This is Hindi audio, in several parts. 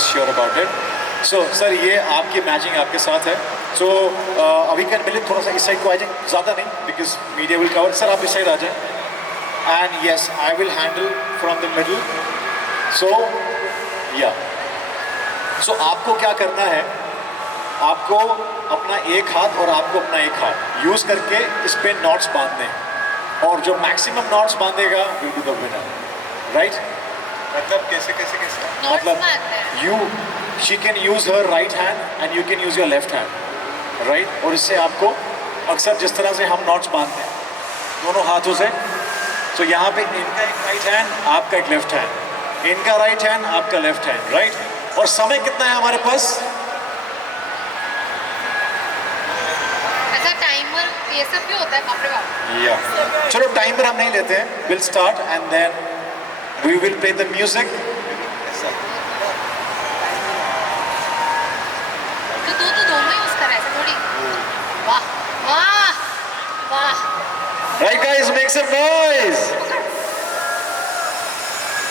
was sure about it. So sir ये आपकी मैचिंग आपके साथ है. So अभी can मिले थोड़ा सा इस साइड को आ जाएं, ज़्यादा नहीं because media will cover. Sir आप इस साइड आ जाएं. And yes, I will handle from the middle. So yeah. So आपको क्या करना है? आपको अपना एक हाथ और आपको अपना एक हाथ यूज़ करके इस पे नॉट्स बांधने हैं और जो मैक्सिमम नॉट्स बांधेगा will be the winner, right? मतलब कैसे कैसे कैसे? मतलब you she can use her right hand and you can use your left hand, right? और इससे आपको अक्सर जिस तरह से हम नॉट्स बांधते हैं दोनों हाथों से, तो यहाँ पे इनका एक राइट हैंड, आपका एक लेफ्ट हैंड, इनका राइट हैंड, आपका लेफ्ट हैंड, राइट? और समय कितना है हमारे पास? ये सब भी होता है, बाप रे बाप। या चलो टाइमर हम नहीं लेते हैं, will start and then we will play the music. तो दोनों यूज कर रहे हैं थोड़ी। वाह वाह वाह। Right guys, make some noise.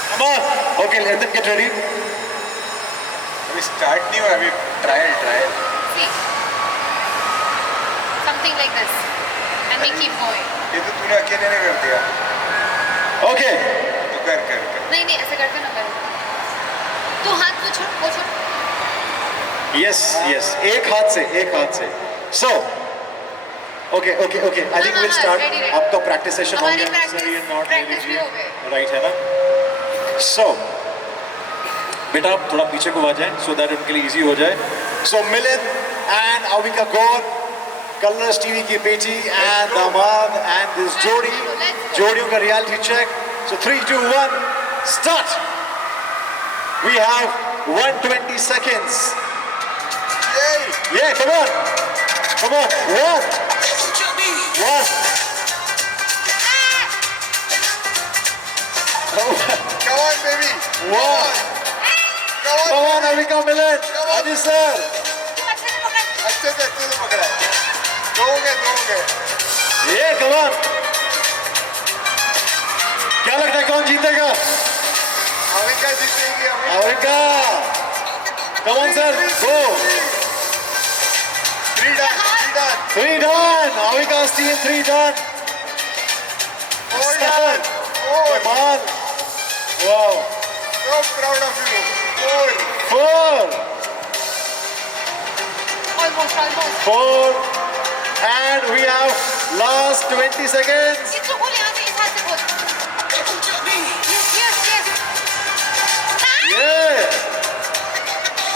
Come on. Okay, let them get ready. अभी स्टार्ट नहीं हुआ, अभी trial. See, something like this. And we keep going. ये तो तूने अकेले ने कर दिया। Okay. तू कर। नहीं ऐसे करके ना करो। तू हाथ को छोड़। Yes. एक हाथ से। So. Okay. I think we'll start. ready. आपका प्रैक्टिस सेशन हो हमारी गया। Sir, you're not ready practice भी हो गए। Right है ना? So. बेटा आप थोड़ा पीछे को आ जाएं so that उनके लिए easy हो जाए. So Milind and Avika Gaur, Colors TV की बेटी and दामाद and this जोड़ियों का reality check. So 3, 2, 1, start. We have 120 seconds. Yay! Yeah, come on. One. Come on, baby. One. Come on, Avika, Milind. Come on. Aji sir. अच्छे से पकड़ा है। दो हो गए। Yeah, come on. क्या लगता है कौन जीतेगा? अविका जीतेगी। Avika. Come on, sir. Go. 3 done. 3 done. Avika's team 3 done. 4 done. 4. Come on. Wow. So proud of you. 4. 4. Almost. 4. And we have last 20 seconds. इसको खोल यहाँ से, इस हाथ से खोल। Yes. Yeah.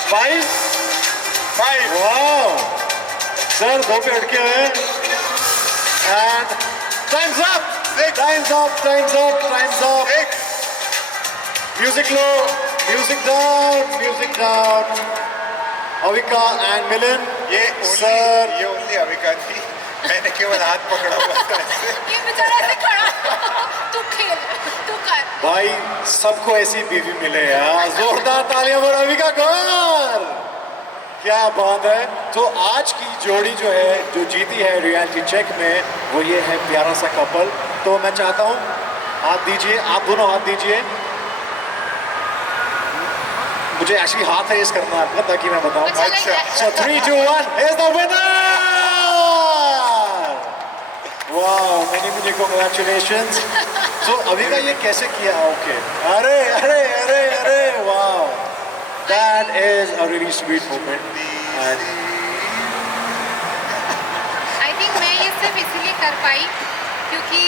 5. 5. Wow. Sir, 2 पे अटके हुए हैं. And time's up. 6. Time's up. 6. Music low. Music down. Avika and Milind. ये only अविका थी। मैंने केवल हाथ पकड़ा हुआ था ऐसे। ये बेचारा ऐसे खड़ा। तू खेल, तू कर। भाई सबको ऐसी बीवी मिले यार. जोरदार तालियां for अविका गौर. क्या बात है. तो आज की जोड़ी जो है जो जीती है रियलिटी चेक में वो ये है प्यारा सा कपल. तो मैं चाहता हूँ हाथ दीजिए, आप दोनों हाथ दीजिए. मुझे एक्चुअली हाथ रेस करना है ताकि मैं बताऊं. अच्छा. So 3, 2, 1, here's the winner! Wow, many congratulations. So Avika ये कैसे किया? Okay. अरे, wow. That is a really sweet moment. And I think मैं ये सिर्फ इसीलिए कर पाई क्योंकि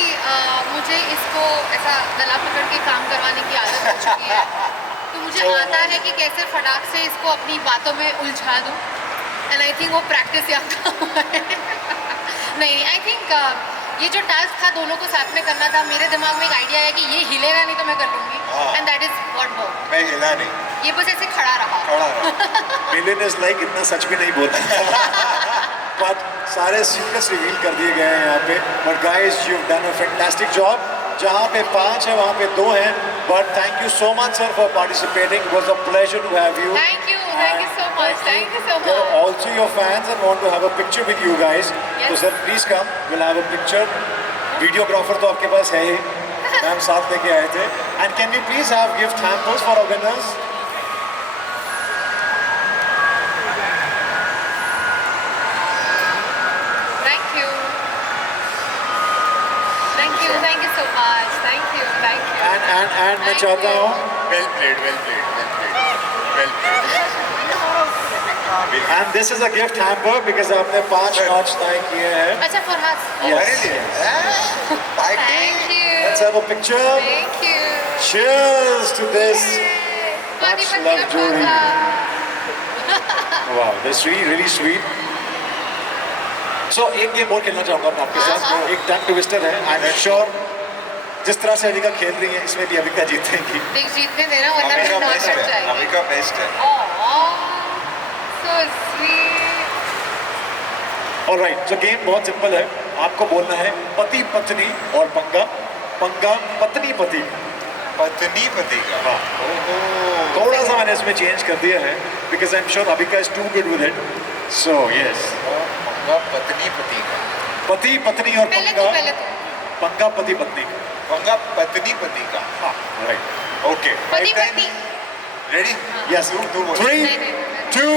मुझे इसको ऐसा गला पकड़ के काम करवाने की आदत हो चुकी है. तो मुझे आता है कि कैसे फटाक से इसको अपनी बातों में उलझा दूँ. एंड आई थिंक वो प्रैक्टिस यहाँ का हुआ है. नहीं, आई थिंक ये जो टास्क था दोनों को साथ में करना था. मेरे दिमाग में एक आइडिया है कि ये हिलेगा नहीं तो मैं कर लूँगी. And that is what work. मैं हिला नहीं। ये बस ऐसे खड़ा रहा. मिलिंद इज लाइक इतना सच भी नहीं बोलता. बट सारे सीक्रेट्स रिवील कर दिए गए हैं यहाँ पे. But guys you have done a fantastic job. जहाँ पे 5 है वहाँ पे 2 हैं. But thank you so much, sir, for participating. It was a pleasure to have you. Thank you so much. Thank you so They're much. also your fans and want to have a picture with you guys. Yes. So sir, please come. We'll have a picture. Videographer तो आपके पास है ही. मैम साथ लेके आए थे. And can we please have gift hampers for our winners? so much. Thank you. And मैं Thank चाहता you. हूँ well played well played well played well played and this is a gift hamper because आपने 5 Sir. नॉच तय किए हैं. अच्छा for us. हमारे लिए party Thank you. Let's have a picture. Thank you. Cheers to this. Pati Much pati love, aur Jodi. panga. Wow, that's really sweet. So एक गेम और खेलना चाहूँगा मैं आपके साथ. हाँ. एक टंग ट्विस्टर है. I'm sure जिस तरह से अविका खेल रही है इसमें भी अविका जीतेंगी. देख जीतने देना वरना अभी फिर का नॉट बेस्ट हट है जाएगी. अभी का बेस्ट है Aww, so sweet. Alright, so game बहुत सिंपल है. आपको बोलना है पति पत्नी और पंगा. पंगा पत्नी पति. पत्नी पति का हाँ. ओहो थोड़ा सा मैंने इसमें चेंज कर दिया है because I'm sure Avika is too good with it. So yes. पंगा पत्नी पति का पति पत्नी और पहले पंगा. तू पंगा पति पत्नी. पंगा पत्नी पति का हाँ. Right. ओके पति पत्नी. Ready Yes. तू बोल 3, 2,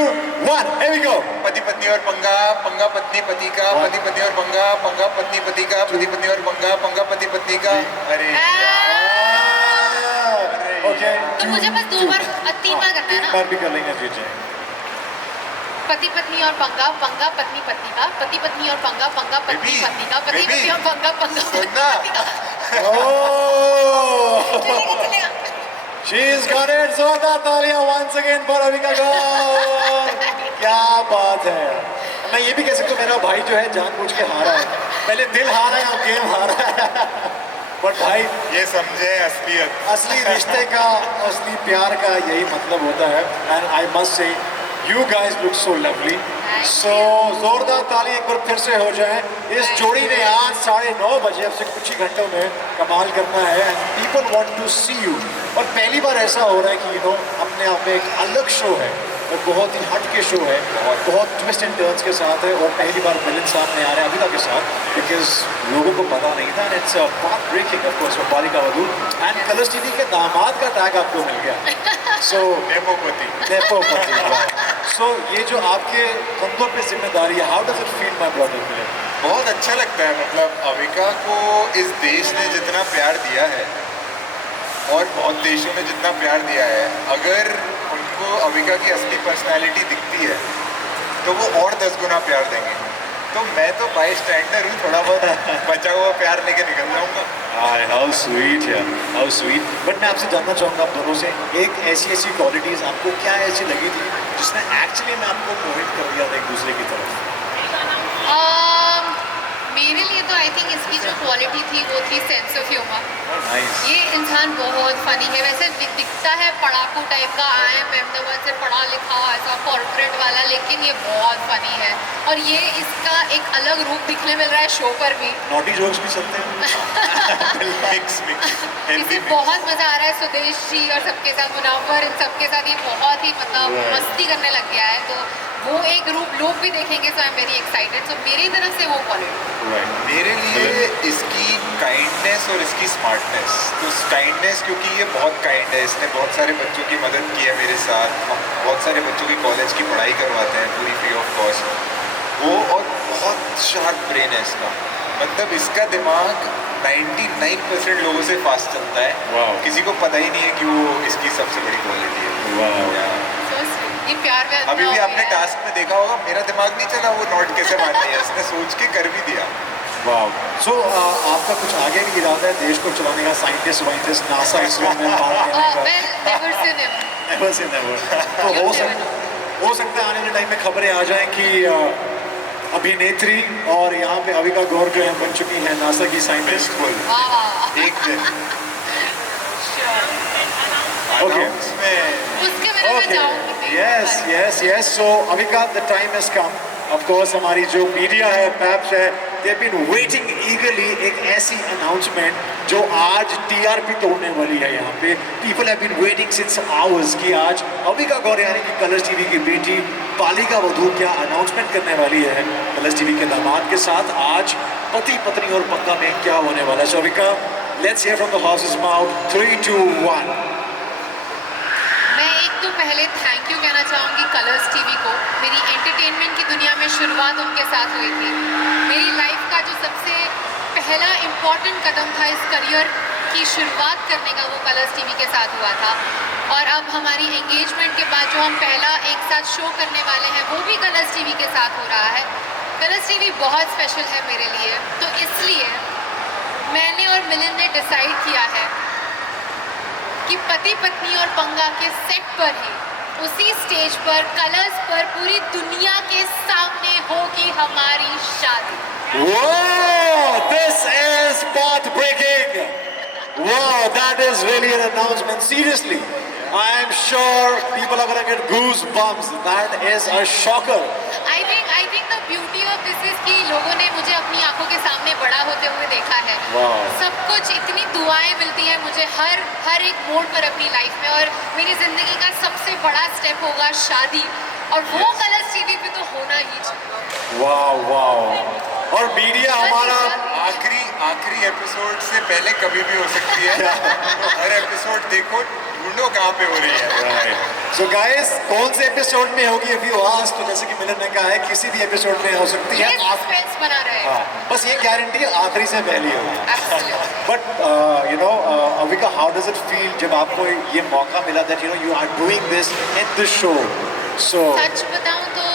1. Here we go. पति पत्नी और पंगा पंगा पत्नी पति का हाँ. पति पत्नी और पंगा पंगा पत्नी पति का पति पत्नी और पंगा पंगा पति पत्नी का अरे Okay. तो मुझे बस 2 बार 3 बार करना है तीन ना. बार भी कर लेंगे जीत जाएंगे. पति पत्नी और पंगा पंगा पत्नी पत्नी का पति पत्नी और पंगा पंगा पत्नी Baby, पत्नी का पति baby. पत्नी और पंगा पंगा सुनना Oh! चलेगा चलेगा. She's got it. जोरदार तालियां once again for अविका गौर. क्या बात है. मैं ये भी कह सकता हूँ मेरा भाई जो है जानबूझ के हारा है. पहले दिल हारा है और गेम हारा है. बट भाई ये समझे असलियत असली रिश्ते का असली प्यार का यही मतलब होता है. And I must say you guys look so lovely. So जोरदार ताली एक बार फिर से हो जाए. इस जोड़ी ने आज 9:30 बजे अब से कुछ ही घंटों में कमाल करना है. And people want to see you. और पहली बार ऐसा हो रहा है कि अपने आप में एक अलग शो है और बहुत ही हट के शो है. बहुत ट्विस्ट एंड टर्न्स के साथ है. और पहली बार विलन सामने आ रहे हैं अविका के साथ बिकॉज लोगों को पता नहीं था. It's part breaking of course Balika Vadhu. And Colors TV के दामाद का टैग आपको मिल गया. सो नेपोपति सो ये जो आपके कंधों पे जिम्मेदारी है, how does it feel my brother? बहुत अच्छा लगता है मतलब अविका को इस देश ने जितना प्यार दिया है और बहुत देशों ने जितना प्यार दिया है अगर उनको अविका की असली पर्सनालिटी दिखती है तो वो और 10 गुना प्यार देंगे. तो मैं तो बाई स्टैंडर हूँ थोड़ा बहुत बचा हुआ प्यार लेके निकल जाऊँगा. हाउ स्वीट यार, हाउ स्वीट. बट मैं आपसे जानना चाहूँगा आप दोनों से एक ऐसी क्वालिटीज़ आपको क्या ऐसी लगी थी जिसने एक्चुअली में आपको मोहित कर दिया था एक दूसरे की तरफ? मेरे लिए तो आई थिंक इसकी जो क्वालिटी थी वो थी सेंस ऑफ ह्यूमर. नाइस. ये इंसान बहुत फनी है. वैसे दिखता है पढ़ाकू टाइप का, IIM अहमदाबाद से पढ़ा लिखा ऐसा कॉर्पोरेट वाला, लेकिन ये बहुत फनी है. और ये इसका एक अलग रूप दिखने मिल रहा है शो पर भी. नॉटी जोक्स भी चलते हैं. मिक्स इसे बहुत मजा आ रहा है. सुदेश जी और सबके साथ मुनावर इन सबके साथ ये बहुत ही मतलब Right. मस्ती करने लग गया है. तो वो एक रूप लोग भी देखेंगे. सो आई एम वेरी एक्साइटेड. सो मेरी तरफ से वो क्वालिटी. राइट. मेरे लिए इसकी काइंडनेस और इसकी स्मार्टनेस. तो काइंडनेस क्योंकि ये बहुत काइंड है. इसने बहुत सारे बच्चों की मदद की है मेरे साथ. हम बहुत सारे बच्चों की कॉलेज की पढ़ाई करवाते हैं पूरी फ्री ऑफ कॉस्ट. वो और बहुत शार्प ब्रेन है इसका. मतलब इसका दिमाग 99% लोगों से फास्ट चलता है. Wow. किसी को पता ही नहीं है कि वो इसकी सबसे बड़ी क्वालिटी है. Wow. Yeah. So sweet. ये प्यार में अभी भी आपने टास्क में देखा होगा मेरा दिमाग नहीं चला वो नोट कैसे मारनी है. उसने सोच के कर भी दिया. वाओ. सो आपका कुछ आगे भी इरादा है देश को चलाने का? साइंटिस्ट नासा इसरो में बात करने का? Well never say never. Never say never. तो हो सकता है आने वाले टाइम में खबरें आ जाएं कि अभिनेत्री और यहाँ पे अविका गौर जो है बन चुकी है नासा की साइंटिस्ट. वाह. एक दिन Okay. उसमें उसके बिना मैं जाऊंगी नहीं. Yes. So Avika, the time has come. Of course, हमारी जो मीडिया है, पैप्स है, they've been waiting eagerly एक ऐसी announcement जो आज TRP तोड़ने वाली है यहाँ पे. People have been waiting since hours कि आज अविका गौर यानी कि कलर्स टीवी की बेटी बालिका वधू क्या अनाउंसमेंट करने वाली है कलर्स टीवी के दामाद के साथ. आज पति पत्नी और पंगा में क्या होने वाला है. So Avika, let's hear from the horse's mouth. 3, 2, 1. मैं एक तो पहले थैंक यू कहना चाहूँगी कलर्स टीवी को. मेरी एंटरटेनमेंट की दुनिया में शुरुआत उनके साथ हुई थी. मेरी लाइफ का जो सबसे पहला इम्पॉर्टेंट कदम था इस करियर की शुरुआत करने का, वो कलर्स टीवी के साथ हुआ था। और अब हमारी एंगेजमेंट के बाद जो हम पहला एक साथ शो करने वाले हैं वो भी कलर्स टीवी के साथ हो रहा है। कलर्स टीवी बहुत स्पेशल है मेरे लिए, तो इसलिए मैंने और मिलिंद ने डिसाइड किया है कि पति पत्नी और पंगा के सेट पर ही, उसी स्टेज पर, कलर्स पर, पूरी दुनिया के सामने होगी हमारी शादी। Whoa, this is path breaking. Wow, that is really an announcement. Seriously, I am sure people are going to get goosebumps. That is a shocker. I think the beauty of this is कि लोगों ने मुझे अपनी आंखों के सामने बड़ा होते हुए देखा है। Wow. सब कुछ, इतनी दुआएं मिलती हैं मुझे हर एक मोड़ पर अपनी लाइफ में, और मेरी जिंदगी का सबसे बड़ा स्टेप होगा शादी, और वो कलर्स टीवी पे तो होना ही चाहिए। Wow, wow. और मीडिया हमारा आखिरी एपिसोड से पहले कभी भी हो सकती है। तो हर एपिसोड देखो, ढूंढो कहाँ पे हो रही है। So guys, कौन से एपिसोड में होगी अभी आवाज, तो जैसे कि मिलन ने कहा है किसी भी एपिसोड में हो सकती है। ये सस्पेंस बना रहे हैं। हाँ, बस ये गारंटी आखिरी से पहली होगी। Absolutely. But you know Avika, how does it feel जब आपको ये मौका मिला that you know you are doing this in this show? So सच बताऊं तो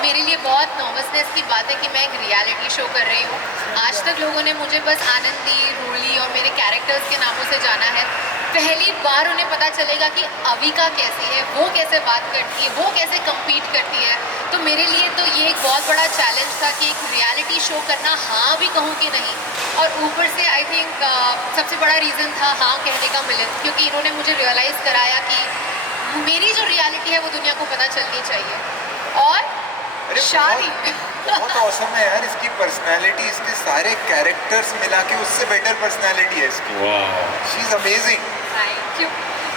मेरे लिए बहुत नर्वसनेस की बात है कि मैं एक रियलिटी शो कर रही हूँ। आज तक लोगों ने मुझे बस आनंदी, रूली और मेरे कैरेक्टर्स के नामों से जाना है। पहली बार उन्हें पता चलेगा कि अविका कैसी है, वो कैसे बात करती है, वो कैसे compete करती है। तो मेरे लिए तो ये एक बहुत बड़ा चैलेंज था कि एक रियलिटी शो करना, हाँ भी कहूँ कि नहीं। और ऊपर से आई थिंक सबसे बड़ा रीज़न था हाँ कहने का मिलन, क्योंकि इन्होंने मुझे रियलाइज़ कराया कि मेरी जो रियलिटी है वो दुनिया को पता चलनी चाहिए। और अरे शादी बहुत औसम है यार, इसकी पर्सनालिटी, इसके सारे कैरेक्टर्स मिला के उससे बेटर पर्सनालिटी है इसकी। She is amazing. Thank you.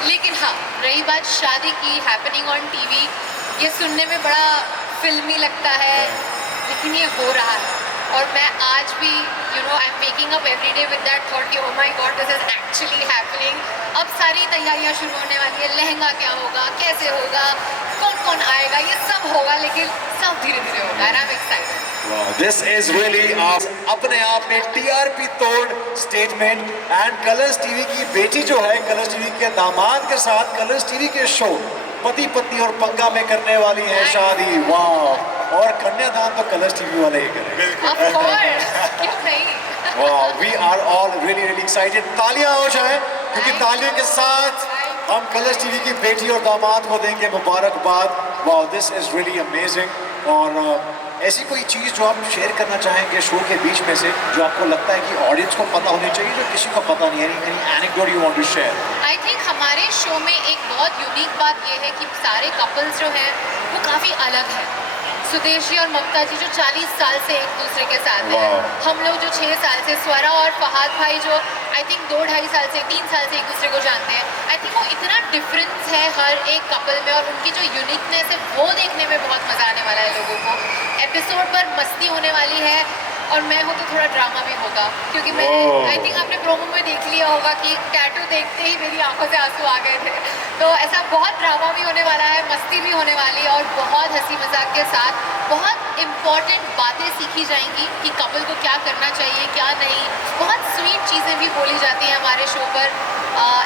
लेकिन हाँ, रही बात शादी की, हैपनिंग ऑन टीवी, ये सुनने में बड़ा फिल्मी लगता है, लेकिन ये हो रहा है। और मैं आज भी you know I am waking up every day with that thought कि oh my God, this is actually happening. अब सारी तैयारियां शुरू होने वाली है, लहंगा क्या होगा, कैसे होगा, कौन कौन आएगा, ये सब होगा, लेकिन सब धीरे धीरे होगा। And I am excited. This is really अपने आप में टीआरपी तोड़ स्टेटमेंट। एंड कलर्स टीवी की बेटी जो है, कलर्स टीवी के दामाद के साथ कलर्स टीवी के शो पति पत्नी और पंगा में करने वाली है शादी। वाह! और कन्यादान तो कलर्स टीवी वाले ही करेंगे। ऑफ कोर्स, क्यों नहीं। वाह, we are all really really excited. तालियां हो जाए, क्योंकि तालियों के साथ हम कलर्स टीवी की बेटी और दामाद को देंगे मुबारकबाद। वाह, दिस इज रियली अमेजिंग। और ऐसी कोई चीज़ जो आप शेयर करना चाहेंगे शो के बीच में से, जो आपको लगता है कि ऑडियंस को पता होनी चाहिए, जो किसी को पता नहीं है, any anecdote you want to share? I think हमारे शो में एक बहुत यूनिक बात ये है कि सारे कपल्स जो हैं वो काफ़ी अलग हैं। सुदेश जी और ममता जी जो 40 साल से एक दूसरे के साथ हैं, हम लोग जो 6 साल से, स्वरा और फहाद भाई जो आई थिंक 2-2.5 साल से, 3 साल से एक दूसरे को जानते हैं। आई थिंक वो इतना डिफरेंस है हर एक कपल में, और उनकी जो यूनिकनेस है वो देखने में बहुत मज़ा आने वाला है लोगों को। एपिसोड पर मस्ती होने वाली है, और मैं हूँ तो थोड़ा ड्रामा भी होगा, क्योंकि मैं आई थिंक आपने प्रोमो में देख लिया होगा कि टैटू देखते ही मेरी आंखों से आंसू आ गए थे। तो ऐसा बहुत ड्रामा भी होने वाला है, मस्ती भी होने वाली है, और बहुत हंसी मजाक के साथ बहुत इम्पॉर्टेंट बातें सीखी जाएंगी कि कपल को क्या करना चाहिए, क्या नहीं। बहुत स्वीट चीज़ें भी बोली जाती हैं हमारे शो पर,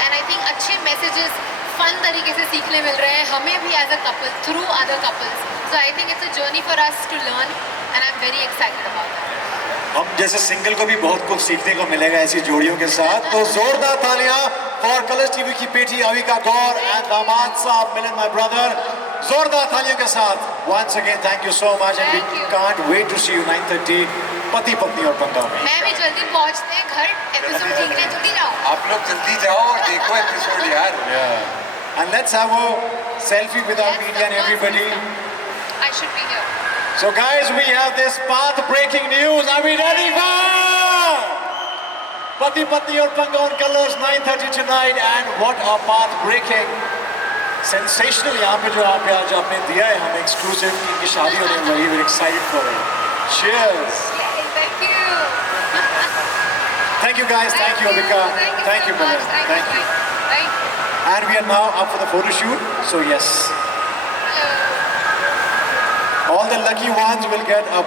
एंड आई थिंक अच्छे मैसेजेस फन तरीके से सीखने मिल रहे हैं हमें भी as a couple through other couples. So I think it's a journey for us to learn, and I am very excited about that. हम जैसे सिंगल को भी बहुत कुछ सीखने को मिलेगा ऐसी जोड़ियों के साथ। तो जोरदार तालियां फॉर कलर्स टीवी की बेटी अविका गौर एंड दामाद साहब मिलन, माय ब्रदर। जोरदार तालियों के साथ once again thank you so much, and we Thank you. Can't wait to see you 9:30 पति पत्नी और पंगा में। मैं भी जल्दी पहुंचते हैं घर, एपिसोड देखने जल्दी जाओ। आप लोग जल्दी जाओ और देखो एपिसोड यार। And let's have a selfie with our media and everybody. I should be here. So guys, we have this path-breaking news. Are we ready for Pati Patni or Panga on Colors 9:30 tonight? And what a path-breaking, sensational यहाँ पे जो आप आज आपने दिया है हमें exclusive कि इनकी शादी होने वाली है। We're excited for it. Cheers. Yay, thank you. Thank you guys. Thank you Avika. Thank you so Milan. much. Thank you. Thank you. And we are now up for the photo shoot. So yes, Hello. all the lucky ones will get a